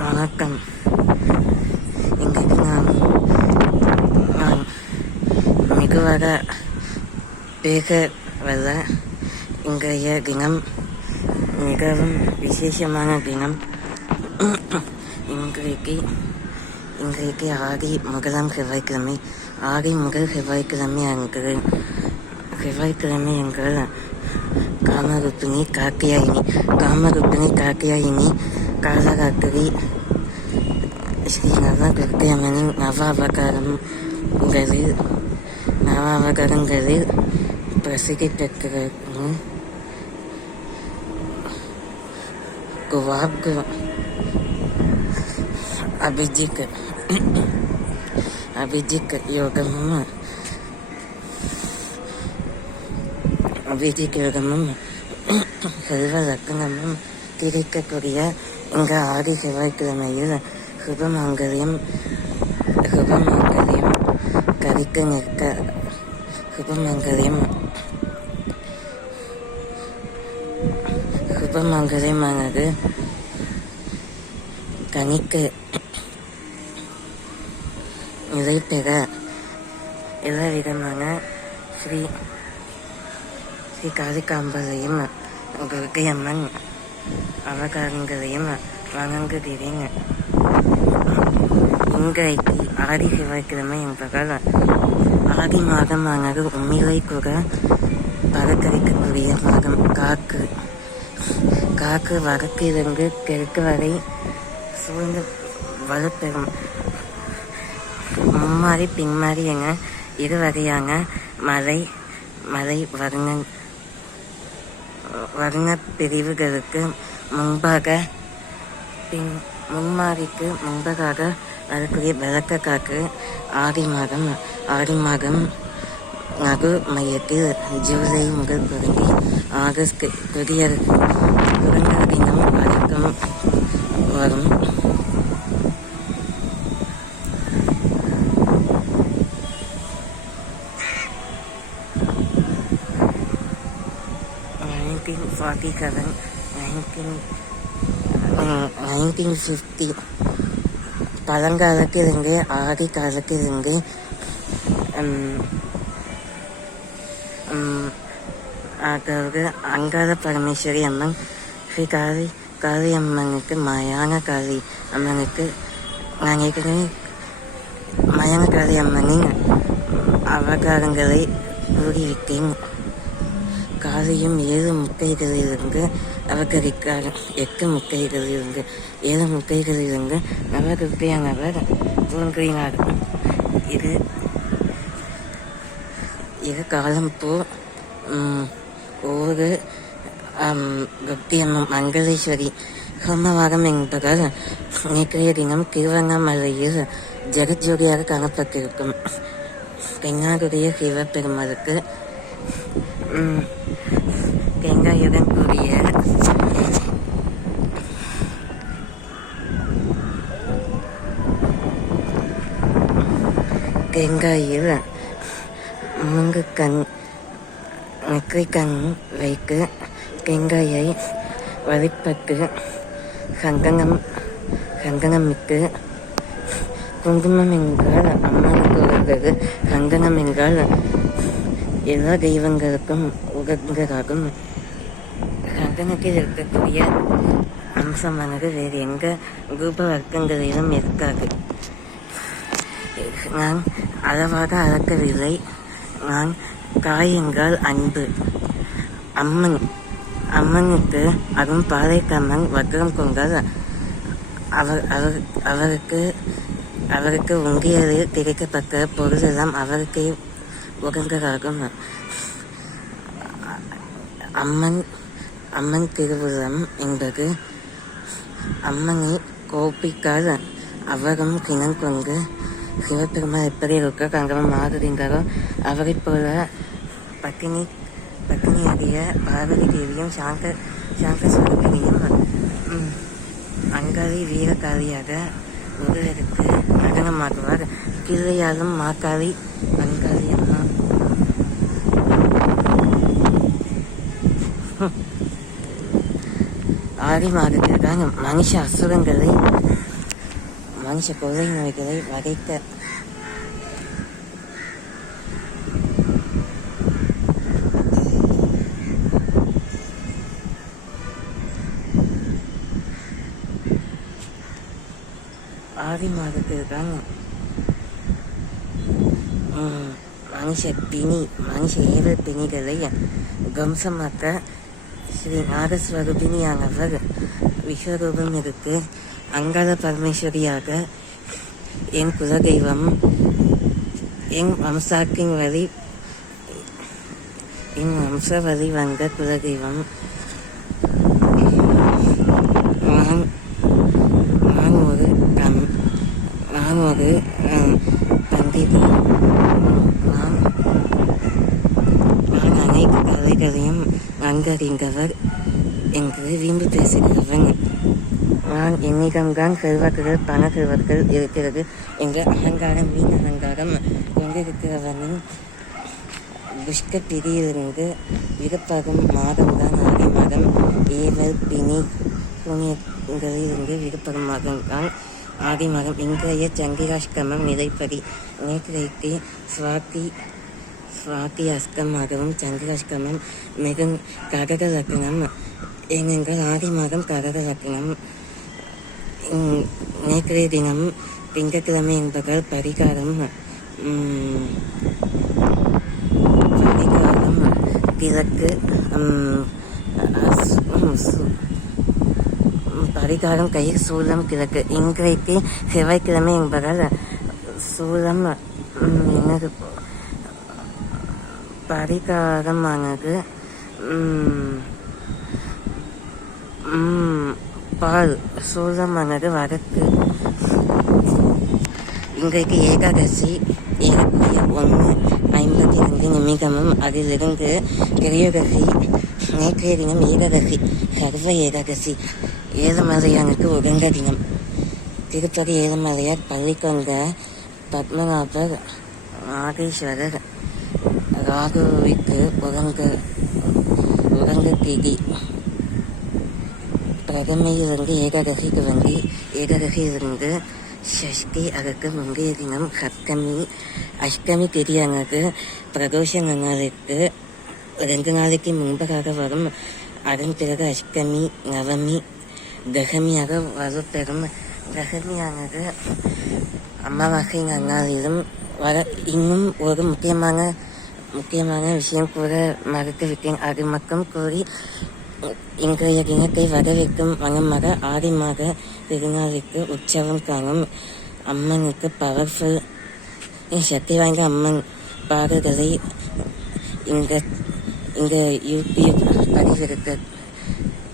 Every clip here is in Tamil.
வணக்கம். இன்றைக்கு நான் மிகுவாக பேச வல்ல இன்றைய தினம் மிகவும் விசேஷமான தினம். இன்றைக்கு ஆடி முதலாம் செவ்வாய்க்கிழமை. ஆடி முதல் செவ்வாய்க்கிழமை எங்கள் காமருப்பிணி காக்கையாயினி காலராத்திரி ஸ்ரீ நவதுர்க்கையம்மனின் நவாவகாரங்களில் பிரசித்தி பெற்ற குவாப் அபிஜிக் யோகமும் செல்வ லக்னமும் கிடைக்கக்கூடிய இங்க ஆடி செவ்வாய்க்கிழமையில் சுபமங்கலியம் கரித்து நிற்க சுபமங்கலியமானது கணிக்கு நிலை பெற எல்லா விதமான ஸ்ரீ காளிகாம்பரையும் துர்க்கையம்மன் அவதாரங்களையும் வணங்குகிறேன். இன்றைக்கு ஆடி செவ்வாய்க்கிழமை என்பதால் ஆடி மாதமானது உண்மையை கூட பலக்கரிக்கக்கூடிய மாதம். காக்கு வடக்கிலிருந்து தெற்கு வரை சூழ்ந்து வலுப்பெறும். மும்மாறி பின்மாறி என இரு வகையான மலை வர்ண பிரிவுகளுக்கு முன்மாறிக்கு முன்பதாக வரக்கூடிய விளக்க காக்கு ஆடி மாதம் நகு மையத்தில் ஜூலை முதல் தொடங்கி ஆகஸ்ட் குழந்தை தினம் வரைக்கும் வரும். 1950 பழங்காலத்திலிருந்து ஆதி காலத்திலிருந்து அதாவது அங்காள பரமேஸ்வரி அம்மன் ஸ்ரீ காளி அம்மனுக்கு மயான காளி அம்மனுக்கு நான் ஏற்கனவே மயான காளி அம்மனின் அவதாரங்களை கூறிவிட்டேன். காளியும் 7 முட்டைகளிலிருந்து அவதரிக்கார். 8 முட்டைகளிலிருந்து 7 முட்டைகளிலிருந்து நவதுர்க்கையானவர் தோன்றினார். இது காலம் ஒரு பக்தியம்மன் மங்களேஸ்வரி சோமவாரம் என்பதால் நேற்றைய தினம் திருவண்ணாமலையில் ஜெகஜோதியாக காணப்பட்டிருக்கும். தென்னாடுடைய சிவபெருமாளுக்கு தேங்காயுடன் கூடிய தேங்காயில் 3 நெற்றிக்கண் வைத்து தேங்காயை வழிபட்டு சந்தனமிட்டு குங்குமம் என்றால் அம்மாவுக்கு உகந்தது. சந்தனம் என்றால் எல்லா தெய்வங்களுக்கும் உகந்ததாகும். சந்தனத்தில் இருக்கக்கூடிய அம்சமானது வேறு எங்க ரூப வர்க்கங்களிலும் இருக்காது. நான் அளவாக அளக்கவில்லை. நான் தாய் என்றால் அன்பு. அம்மனுக்கு அதுவும் பாலைக்கம்மன் வக்ரம் கொண்டால் அவருக்கு உங்கியலில் கிடைக்கப்பட்ட பொருளெல்லாம் அவருக்கே உகந்ததாகும். அம்மன் திருவுள்ளம் என்பது அம்மனை கோபிக்கால் அவரும் கிணம் கொண்டு சிவபெருமான் எப்படி இருக்க கங்கமம் ஆகுகின்றாரோ அவரைப் போல பத்தினியாகிய பார்வதி தேவியும் சாந்த சுவரூபினியும் அங்காளி வீரகாளியாக முருகருக்கு நடனமாகுவார். பிள்ளையாலும் மாக்காளி அங்காளி அம்மா. ஆடி மாதத்தில் தான் மனுஷ அசுரங்களை மனுஷ கொலை நோய்களை வதைக்க ஆதி மாதத்திற்கான மனுஷ ஏழு பிணிகளை கம்சமாக்க ஸ்ரீ நாதஸ்வரூபிணியானவர் விஸ்வரூபம் இருக்கு அங்காள பரமேஸ்வரியாக என் குலதெய்வம் என் வம்ச வழி வந்த குலதெய்வம். நான் ஒரு பண்டிதர். நான் அனைத்து கலைகளையும் நன்கறிந்தவர் என்று வீம்பு பேசுகிறவன். நான் என்னிடம்தான் செல்வர்கள் பண செல்வர்கள் இருக்கிறது என்ற அகங்காரம் வீண் அகங்காரம் கொண்டிருக்கிறவனின் துஷ்ட பிடியிலிருந்து விடுபடும் மாதம்தான் ஆடி மாதம். ஏவல் பிணி புண்ணியங்களிலிருந்து விடுபடும் மாதம்தான் ஆடி மாதம். இன்றைய சந்திராஷ்டமம் நிலைப்படி நேற்றைக்கு சுவாதி அஷ்டமாகவும் சந்திராஷ்டமம் மிக கடக லக்னம். ஏனென்றால் ஆடி மாதம் கடக லக்னம். நேற்றைய தினம் திங்கட்கிழமை என்பதால் பரிகாரம் கிழக்கு பரிகாரம் கையில் சூலம் கிழக்கு. இன்றைக்கு செவ்வாய்க்கிழமை என்பதால் சூலம் என்னது பரிகாரமானது பால் சூலமானது வடக்கு. இன்றைக்கு ஏகாதசி ஏறக்குறைய 1:52 நிமிடமும் அதிலிருந்து திரையோதசி. நேற்றைய தினம் ஏகாதசி சர்வ ஏகாதசி. ஏழுமலையானுக்கு உகந்த தினம். திருப்பதி ஏழுமலையார் பள்ளி கொண்ட பத்மநாபர் நாகேஸ்வரர் ராகுவிற்கு உகந்த திதி. பிரதமையிலிருந்து ஏகாதசி துவங்கி ஏகாதசியிலிருந்து ஷஷ்டி அதற்கு முந்தைய தினம் சப்தமி. அஷ்டமி திதியானது பிரதோஷ நாளுக்கு 2 நாளைக்கு முன்பதாக வரும். அதன் பிறகு அஷ்டமி நவமி தசமியாக வரப்பெறும். தசமியானது அமாவாசை நன்னாளிலும் இன்னும் ஒரு முக்கியமான விஷயம் கூற மறுத்துவிட்டேன். அது மட்டும் கூறி இன்றைய தினத்தை வரவேற்கும் மனமாக ஆடி மாத திருநாளுக்கு உற்சவம் காணும் அம்மனுக்கு பவர்ஃபுல் சக்தி வாய்ந்த அம்மன் பாடல்களை இந்த யூடியூப் பதிவிறக்க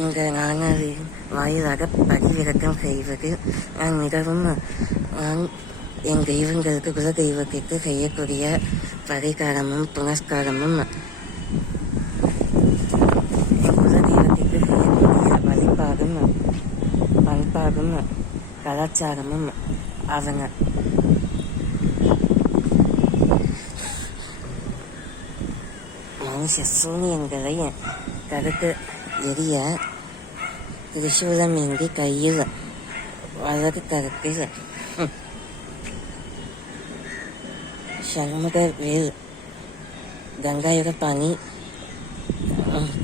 இந்த நாளின் வாயிலாக பதிவிறக்கம் செய்வது நான் மிகவும் என் தெய்வங்களுக்கு குல தெய்வத்திற்கு செய்யக்கூடிய பரிகாரமும் புனஸ்காரமும் என் குல தெய்வத்திற்கு செய்யக்கூடிய வழிபாடும் கலாச்சாரமும் அவங்க மனுஷ சூனியங்களை கருத்து எரிய திரிசூலம் ஏந்தி கையில் வலது கருத்தில் சண்முக வேல் கங்காயுத பாணி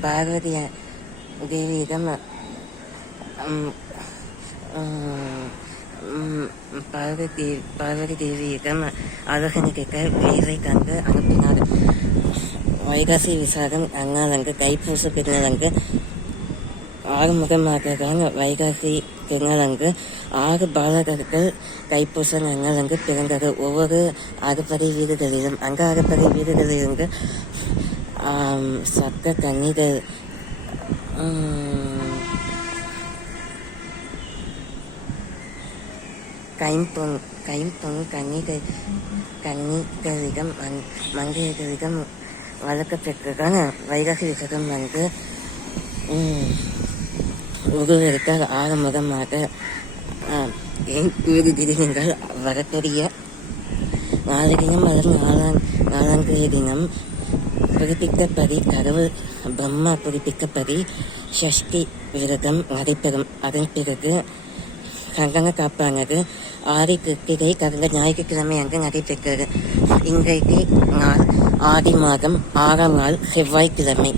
பார்வதி தேவியிடம் பார்வதி தேவியிடம் ஆலோசனை கேட்க வேலை தந்து அனுப்பினார். வைகாசி விசாகம் அண்ணாதங்கு தைப்பூச பிறந்தங்கு ஆறுமுகமாக தான் வைகாசி பிறந்தங்கு 6 பாலகர்கள் தைப்பூச அண்ணாதங்கு பிறந்தது. ஒவ்வொரு அறுபடை வீடுகளிலும் அந்த அறுபடை வீடுகளிலிருந்து சப்த கன்னிகள் கைம்பொன் கன்னிகளிடம் மங்கையர்களிடம் வளர்க்கப்பட்டிருக்கான. வைகாசி விசாகம் வந்து ஒருவருக்காக ஆரம்பமாக தினங்கள் வரக்கூடிய நாலு தினம் அல்லது நான்கு தினம் குறிப்பிட்டபடி கடவுள் பிரம்மா குறிப்பிட்டபடி ஷஷ்டி விரதம் நடைபெறும். அதன் பிறகு கங்கங்க காப்பாங்க ஆடி கிருத்திகை கருங்க ஞாயிற்றுக்கிழமை அங்கு நடைபெற்றது. இன்றைக்கு நாள் ஆடி மாதம் 6ஆம் நாள் செவ்வாய்க்கிழமை.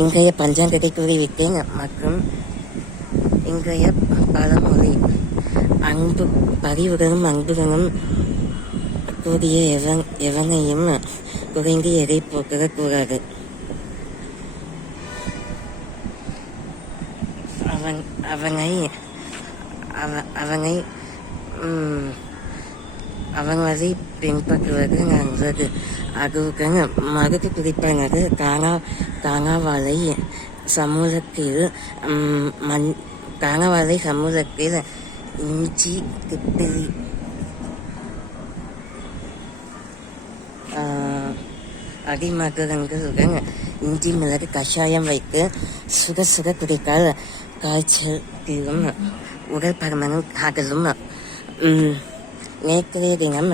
இன்றைய பஞ்சாங்கத்தை கூறிவிட்டேன். மற்றும் இன்றைய பழமொழி அன்பு பரிவுடனும் அன்புடனும் கூடிய எவனையும் குறைந்து எதை போக்குற கூடாது. அவங்களை பின்பற்றுவது நல்லது. அதுக்கு மறுத்து குறிப்பானது காணாவாலை சமூகத்தில் காணாவாலை சமூகத்தில் இஞ்சி திப்பிலி அடிமதுரங்களுடன் இஞ்சி மிளகு கஷாயம் வைத்து சுட குடித்தால் காய்ச்சல் தீரும், உடல் பருமனும் அகலும். நேற்றைய தினம்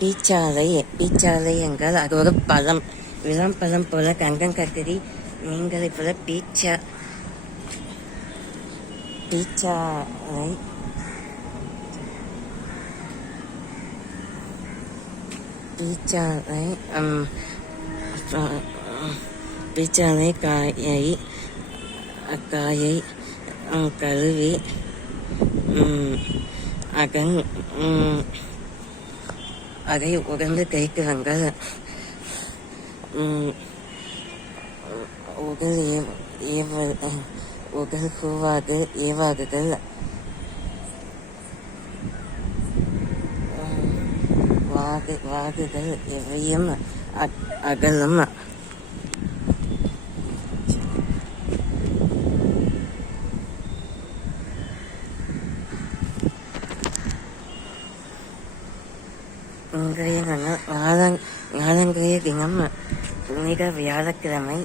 பீச்சாலை என்றால் அது ஒரு பழம். இளம் பழம் போல கண்டம் கத்திரி நீங்களை போல பீச்சாலை காயை கழுவி அதை உடந்து தைக்கிறாங்கள். உடல் கூவாது ஏவாகுதல் வாகுதல் எவையும் அகலும். இன்றைய நாளன்றைய தினம் புனித வியாழக்கிழமை.